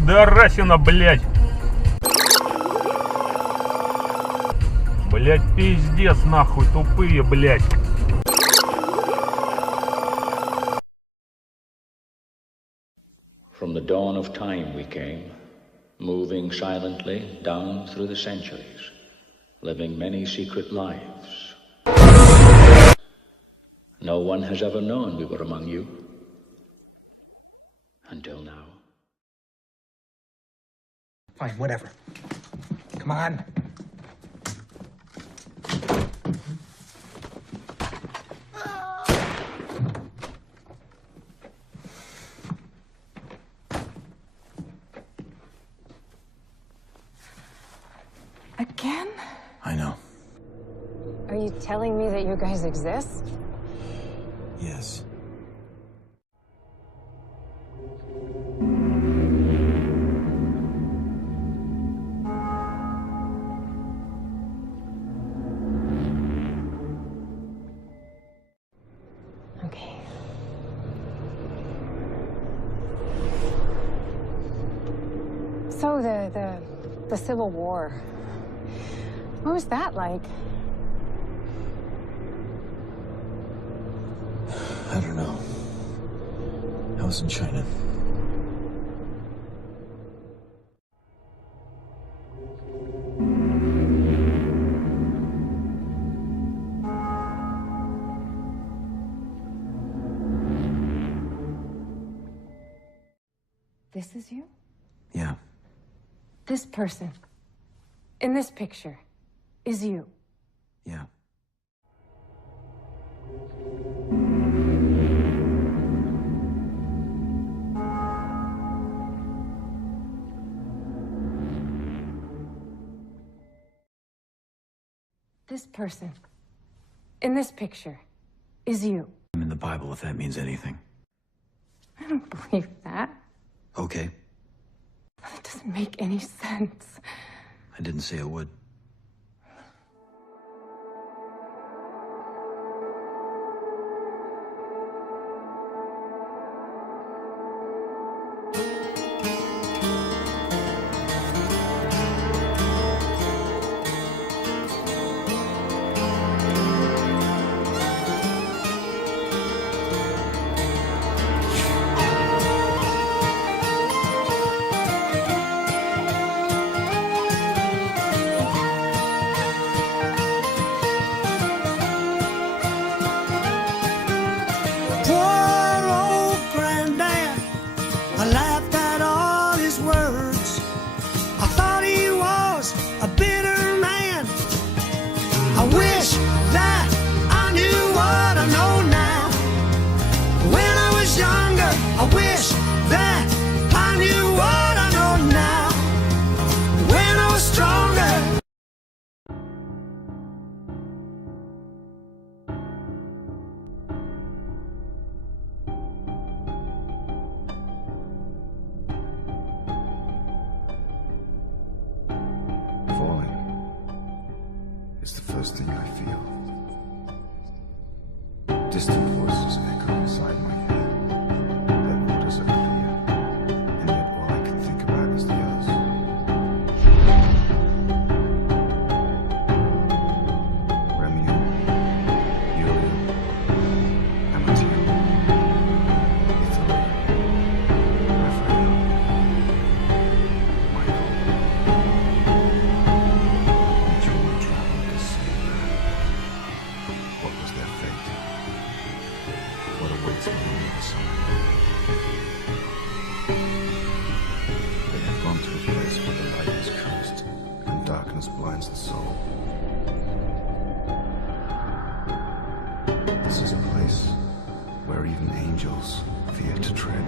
Пидорасина, блядь. Блядь, пиздец, нахуй, тупые, блядь. From the dawn of time we came, moving silently down through the centuries, living many secret lives. No one has ever known we were among you, until now. Fine, whatever. Come on. Again? I know. Are you telling me that you guys exist? Yes. Okay. So the Civil War. What was that like? I don't know. I was in China. This is you? Yeah. This person in this picture is you. Yeah. This person in this picture is you. I'm in the Bible, if that means anything. I don't believe that. Okay. That doesn't make any sense. I didn't say it would. Falling is the first thing I feel. Distant voices echo inside my head. Their orders are clear, and yet all I can think about is the others. Romeo, Yulia, Amatil, Italy, Raphael, Michael. Each one traveled the same path. What was their fate? What awaits me on the other side? They have gone to a place where the light is cursed and darkness blinds the soul. This is a place where even angels fear to tread.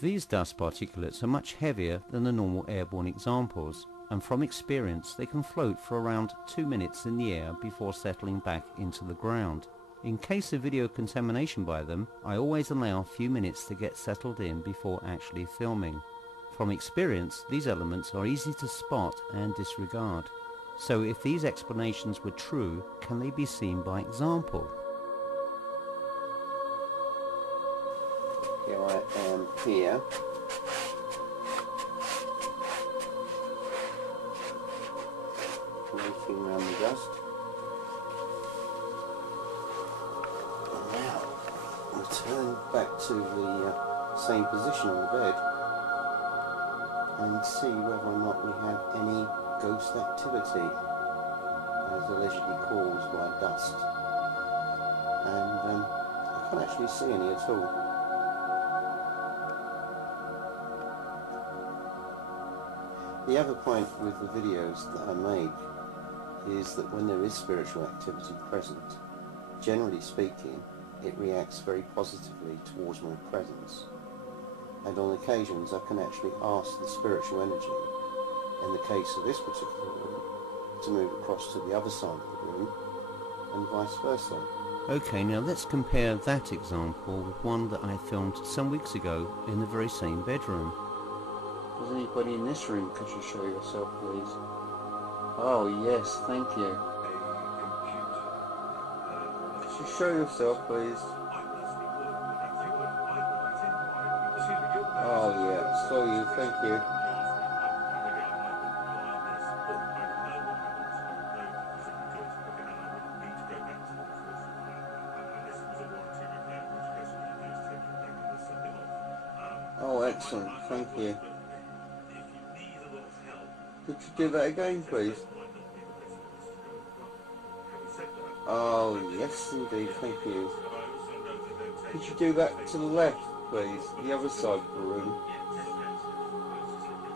These dust particulates are much heavier than the normal airborne examples, and from experience they can float for around 2 minutes in the air before settling back into the ground. In case of video contamination by them, I always allow a few minutes to get settled in before actually filming. From experience, these elements are easy to spot and disregard. So if these explanations were true, can they be seen by example? Here I am here. Floating around the dust. And now we'll turn back to the same position on the bed and see whether or not we have any ghost activity as allegedly caused by dust. And I can't actually see any at all. The other point with the videos that I make is that when there is spiritual activity present, generally speaking, it reacts very positively towards my presence. And on occasions I can actually ask the spiritual energy, in the case of this particular room, to move across to the other side of the room, and vice versa. Okay, now let's compare that example with one that I filmed some weeks ago in the very same bedroom. Does anybody in this room, could you show yourself please? Oh yes, thank you. Could you show yourself please? Oh yeah, saw you, thank you. Oh excellent, thank you. Could you do that again, please? Oh, yes indeed, thank you. Could you do that to the left, please? The other side of the room.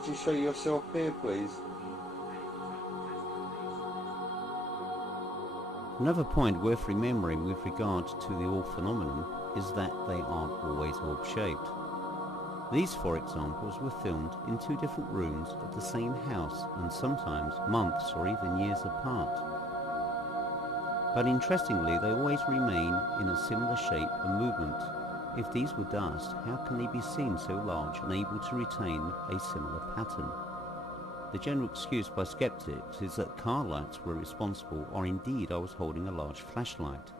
Could you show yourself here, please? Another point worth remembering with regard to the orb phenomenon is that they aren't always orb-shaped. These four examples were filmed in 2 different rooms of the same house and sometimes months or even years apart. But interestingly, they always remain in a similar shape and movement. If these were dust, how can they be seen so large and able to retain a similar pattern? The general excuse by skeptics is that car lights were responsible, or indeed I was holding a large flashlight.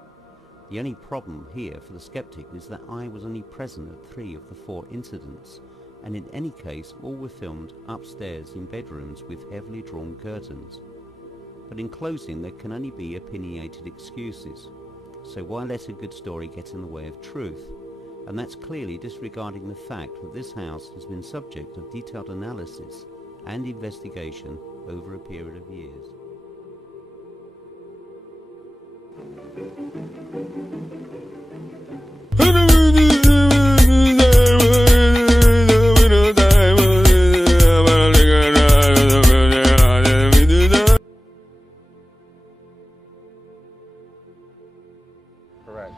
The only problem here for the skeptic is that I was only present at 3 of the 4 incidents, and in any case all were filmed upstairs in bedrooms with heavily drawn curtains. But in closing, there can only be opinionated excuses. So why let a good story get in the way of truth? And that's clearly disregarding the fact that this house has been subject of detailed analysis and investigation over a period of years.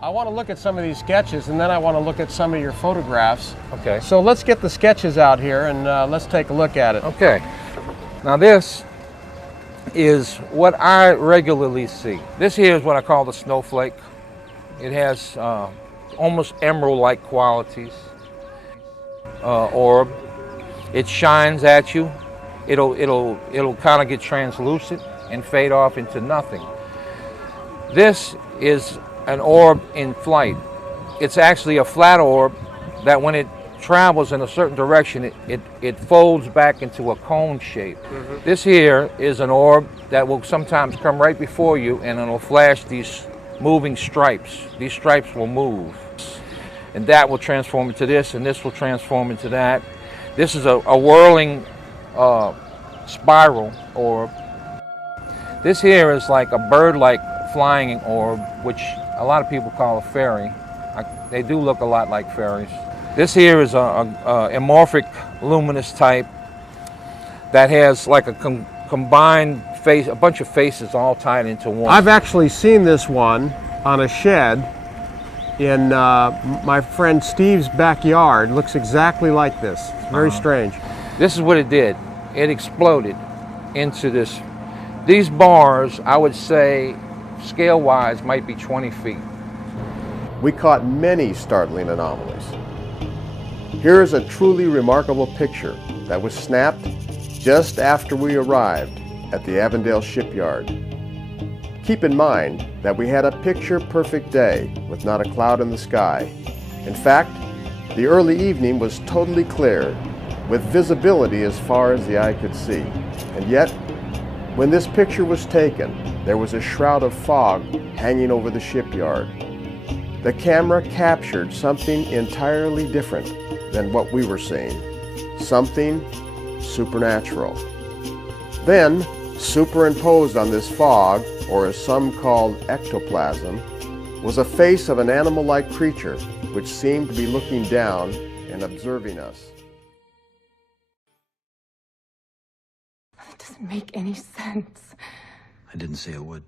I want to look at some of these sketches, and then I want to look at some of your photographs. Okay. So let's get the sketches out here, and let's take a look at it. Okay. Now this is what I regularly see. This here is what I call the snowflake. It has almost emerald-like qualities. Orb. It shines at you. It'll kind of get translucent and fade off into nothing. This is an orb in flight. It's actually a flat orb that when it travels in a certain direction, it folds back into a cone shape. Mm-hmm. This here is an orb that will sometimes come right before you, and it'll flash these moving stripes. These stripes will move, and that will transform into this, and this will transform into that. This is a whirling spiral orb. This here is like a bird-like flying orb, which a lot of people call a fairy. They do look a lot like fairies. This here is a amorphic luminous type that has like a combined face, a bunch of faces all tied into one. I've actually seen this one on a shed, in my friend Steve's backyard. Looks exactly like this. It's very strange. This is what it did. It exploded into this. These bars, I would say, scale-wise, might be 20 feet. We caught many startling anomalies. Here is a truly remarkable picture that was snapped just after we arrived at the Avondale shipyard. Keep in mind that we had a picture-perfect day with not a cloud in the sky. In fact, the early evening was totally clear, with visibility as far as the eye could see. And yet, when this picture was taken, there was a shroud of fog hanging over the shipyard. The camera captured something entirely different than what we were seeing. Something supernatural. Then, superimposed on this fog, or as some called ectoplasm, was a face of an animal-like creature which seemed to be looking down and observing us. It doesn't make any sense. I didn't say it would.